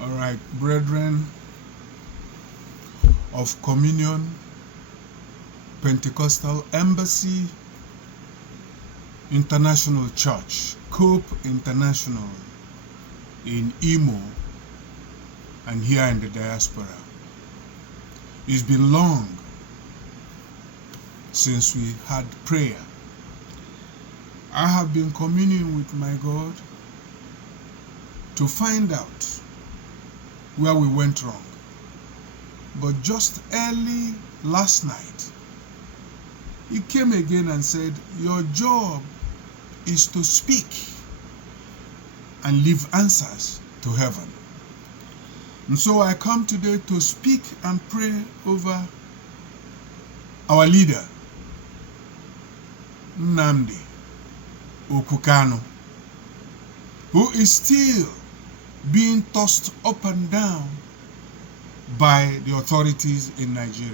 All right, brethren of Communion Pentecostal Embassy International Church, Cope International in Imo and here in the diaspora. It's been long since we had prayer. I have been communing with my God to find out where we went wrong. But just early last night, he came again and said, your job is to speak and leave answers to heaven. And so I come today to speak and pray over our leader, Nnamdi Kanu, who is still being tossed up and down by the authorities in Nigeria.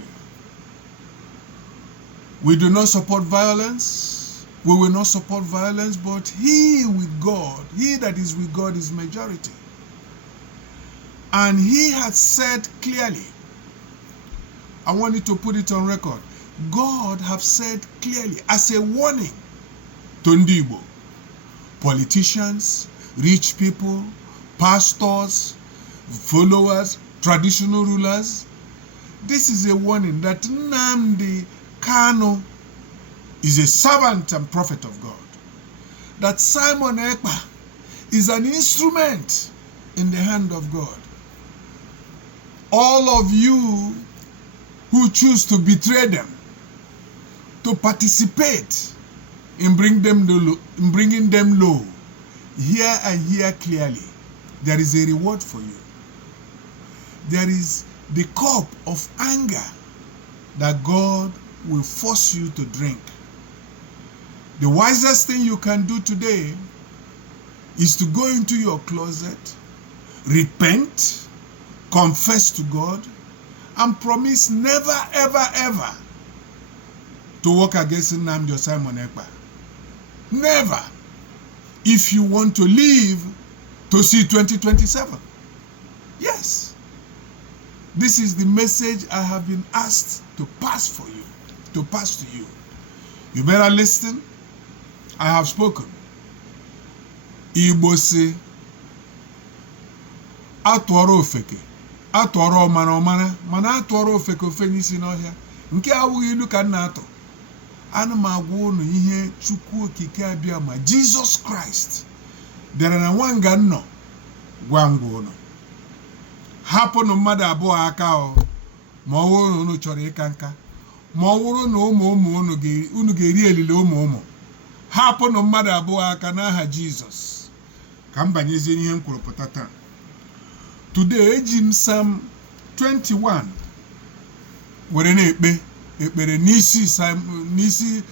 We do not support violence. We will not support violence, but he with God, he that is with God is majority. And he had said clearly, I wanted to put it on record, God have said clearly as a warning to Ndị Igbo, politicians, rich people, pastors, followers, traditional rulers. This is a warning that Nnamdi Kanu is a servant and prophet of God. That Simon Ekpa is an instrument in the hand of God. All of you who choose to betray them, to participate in bringing them low, hear and hear clearly. There is a reward for you. There is the cup of anger that God will force you to drink. The wisest thing you can do today is to go into your closet, repent, confess to God, and promise never, ever, ever to work against Nnamdi or Simon Ekpa. Never. If you want to live to see 2027. Yes. This is the message I have been asked to pass for you, to pass to you. You better listen. I have spoken. Igbo say, atụọrọ ofeke, atụọrọ ọmana, mana atụọrọ ofeke ofe n'isi n'ọhịa. Nke awụghị ilu ka nna atọ. Ana m agwa unu ihe Chukwu okike abịa ma Jesus Christ bịara na nwanga nnọ gwa ngwa unu. Hapụnụ mmadụ abụọ aka o, ma ọ bụrụ na unu chọrọ ịka nka, ma ọ bụrụ na ụmụ unu ga-eri elile ụmụ. Hapụnụ mmadụ abụọ aka n'aha Jesus. Ka m banyezie n'ihe m kwuru pụta taa. Today eji m Psalm 21 were na-ekpe ekpere n'isi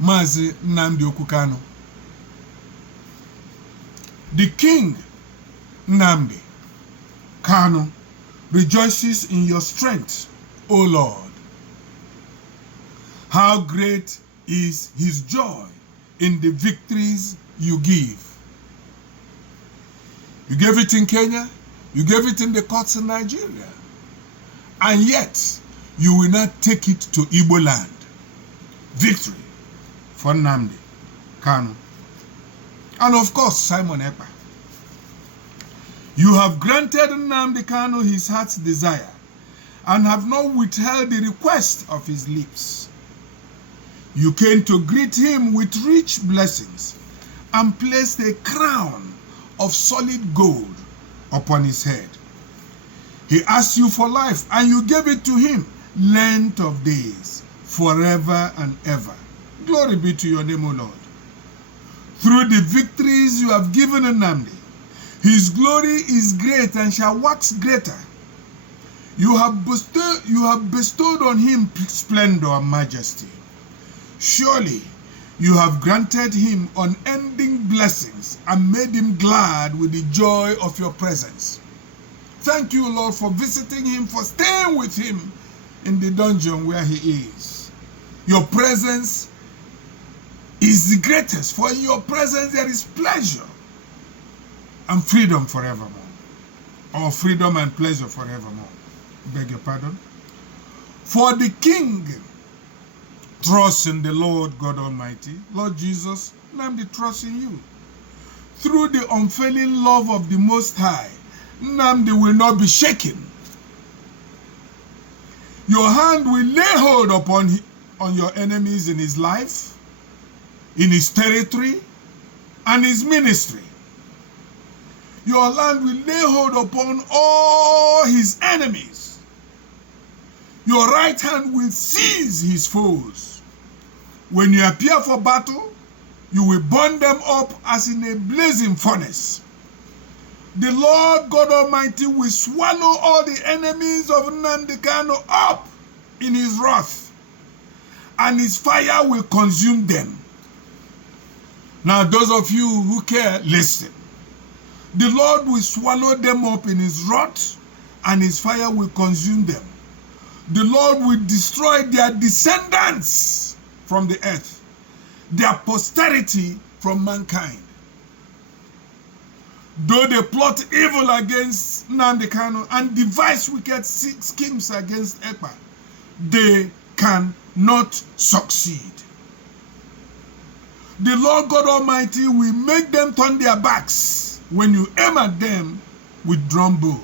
Maazị Nnamdi Kanu. The King Nnamdi Kanu rejoices in your strength, O Lord. How great is his joy in the victories you give. You gave it in Kenya, you gave it in the courts in Nigeria, and yet you will not take it to Igbo land. Victory for Nnamdi Kanu. And of course, Simon Ekpa. You have granted Nnamdi Kanu his heart's desire and have not withheld the request of his lips. You came to greet him with rich blessings and placed a crown of solid gold upon his head. He asked you for life and you gave it to him, length of days, forever and ever. Glory be to your name, O Lord. Through the victories you have given Nnamdi, his glory is great and shall wax greater. You have bestowed on him splendor and majesty. Surely you have granted him unending blessings and made him glad with the joy of your presence. Thank you, Lord, for visiting him, for staying with him in the dungeon where he is. Your presence is the greatest, for in your presence there is pleasure and freedom forevermore. or freedom and pleasure forevermore. Beg your pardon. For the king trusts in the Lord God Almighty. Lord Jesus, Nnamdi trusts in you. Through the unfailing love of the Most High, Nnamdi will not be shaken. Your hand will lay hold on your enemies in his life, in his territory, and his ministry. Your hand will lay hold upon all his enemies. Your right hand will seize his foes. When you appear for battle, you will burn them up as in a blazing furnace. The Lord God Almighty will swallow all the enemies of Nnamdi Kanu up in his wrath, and his fire will consume them. Now, those of you who care, listen. The Lord will swallow them up in his wrath, and his fire will consume them. The Lord will destroy their descendants from the earth, their posterity from mankind. Though they plot evil against Nnamdi Kanu and devise wicked schemes against Ekpa, they cannot succeed. The Lord God Almighty will make them turn their backs when you aim at them with drum bow.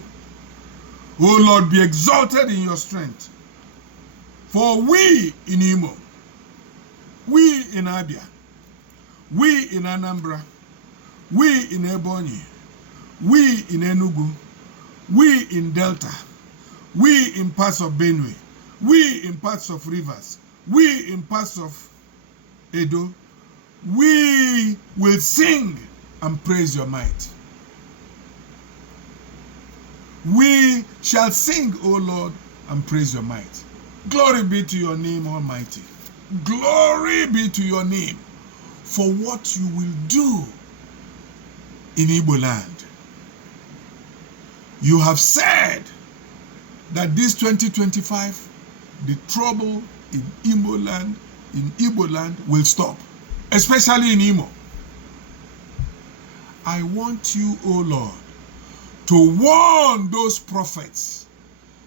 O Lord, be exalted in your strength. For we in Imo, we in Abia, we in Anambra, we in Ebonyi, we in Enugu, we in Delta, we in parts of Benue, we in parts of Rivers, we in parts of Edo, we will sing and praise your might. We shall sing, O Lord, and praise your might. Glory be to your name, Almighty. Glory be to your name for what you will do in Igbo land. You have said that this 2025, the trouble in Igbo land will stop, especially in Imo. I want you, O Lord, to warn those prophets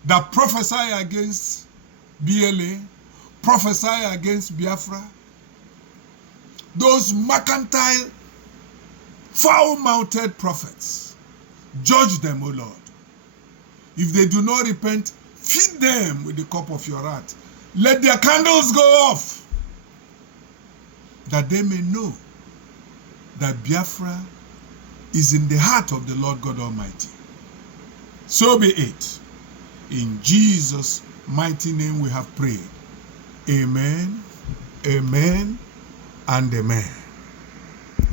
that prophesy against BLA, prophesy against Biafra, those mercantile, foul-mouthed prophets. Judge them, O Lord. If they do not repent, feed them with the cup of your wrath. Let their candles go off, that they may know that Biafra is in the heart of the Lord God Almighty. So be it. In Jesus' mighty name we have prayed. Amen, amen, and amen.